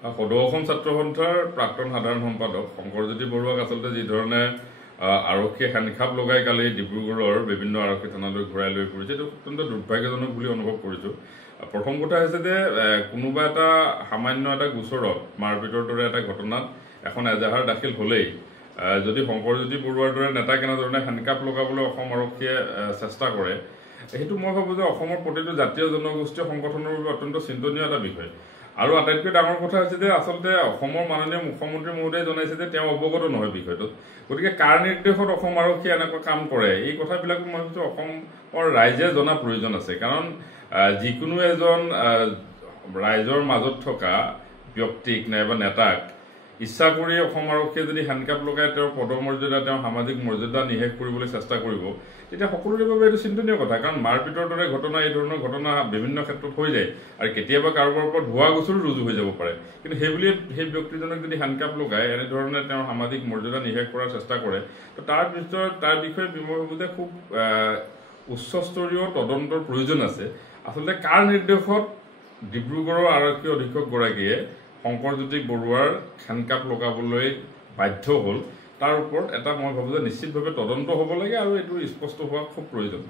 সদৌ অসম ছাত্ৰ সন্থাৰ প্ৰাক্তন সাধাৰণ সম্পাদক শংকৰজ্যোতি বৰুৱাক আচলতে যি ধৰণে আৰক্ষীয়ে সান্নিখাপ লগাই কালি ডিব্ৰুগড়ৰ বিভিন্ন আৰক্ষী থানালৈ ঘূৰাই লৈ ফুৰিছে এইটো অত্যন্ত দুৰ্ভাগ্যজনক বুলি অনুভৱ কৰিছোঁ। প্ৰথম কথা হৈছে যে কোনোবা এটা সামান্য এটা গোচৰত মাৰপিটৰ দৰে এটা ঘটনাত এখন এজাহাৰ দাখিল হ'লেই যদি শংকৰজ্যোতি বৰুৱাৰ দৰে নেতা কেনেধৰণে সান্নিখাপ লগাবলৈ অসম আৰক্ষীয়ে চেষ্টা কৰে, সেইটো মই ভাবোঁ যে অসমৰ প্ৰতিটো জাতীয় জনগোষ্ঠীয় সংগঠনৰ বাবে অত্যন্ত চিন্তনীয় এটা বিষয়। আৰু আটাইতকৈ ডাঙৰ কথা হৈছে যে আচলতে অসমৰ মাননীয় মুখ্যমন্ত্ৰী মহোদয়ে জনাইছে যে তেওঁ অৱগত নহয় বিষয়টোত। গতিকে কাৰ নিৰ্দেশত অসম আৰক্ষীয়ে এনেকুৱা কাম কৰে, এই কথাবিলাক মই ভাবিছোঁ অসমৰ ৰাইজে জনা প্ৰয়োজন আছে। কাৰণ যিকোনো এজন ৰাইজৰ মাজত থকা ব্যক্তিক নাইবা নেতাক ইচ্ছা কৰি অসম আৰক্ষীয়ে যদি সান্নিখাপ লগাই তেওঁৰ পদমৰ্যাদা, তেওঁৰ সামাজিক মৰ্যাদা নিশেষ কৰিবলৈ চেষ্টা কৰিব, তেতিয়া সকলোৰে বাবে এইটো চিন্তনীয় কথা। কাৰণ মাৰপিটৰ দৰে ঘটনা, এই ধৰণৰ ঘটনা বিভিন্ন ক্ষেত্ৰত হৈ যায় আৰু কেতিয়াবা কাৰোবাৰ ওপৰত ভুৱা গোচৰো ৰুজু হৈ যাব পাৰে। কিন্তু সেইবুলিয়ে সেই ব্যক্তিজনক যদি সান্নিখাপ লগাই এনেধৰণে তেওঁৰ সামাজিক মৰ্যাদা নিশেষ কৰাৰ চেষ্টা কৰে, তো তাৰ বিষয়ে মই ভাবোঁ যে খুব উচ্চস্তৰীয় তদন্তৰ প্ৰয়োজন আছে। আচলতে কাৰ নিৰ্দেশত ডিব্ৰুগড়ৰ আৰক্ষী অধীক্ষকগৰাকীয়ে শংকৰজ্যোতি বৰুৱাৰ সান্নিখাপ লগাবলৈ বাধ্য হ'ল, তাৰ ওপৰত এটা মই ভাবোঁ যে নিশ্চিতভাৱে তদন্ত হ'ব লাগে আৰু এইটো স্পষ্ট হোৱা খুব প্ৰয়োজন।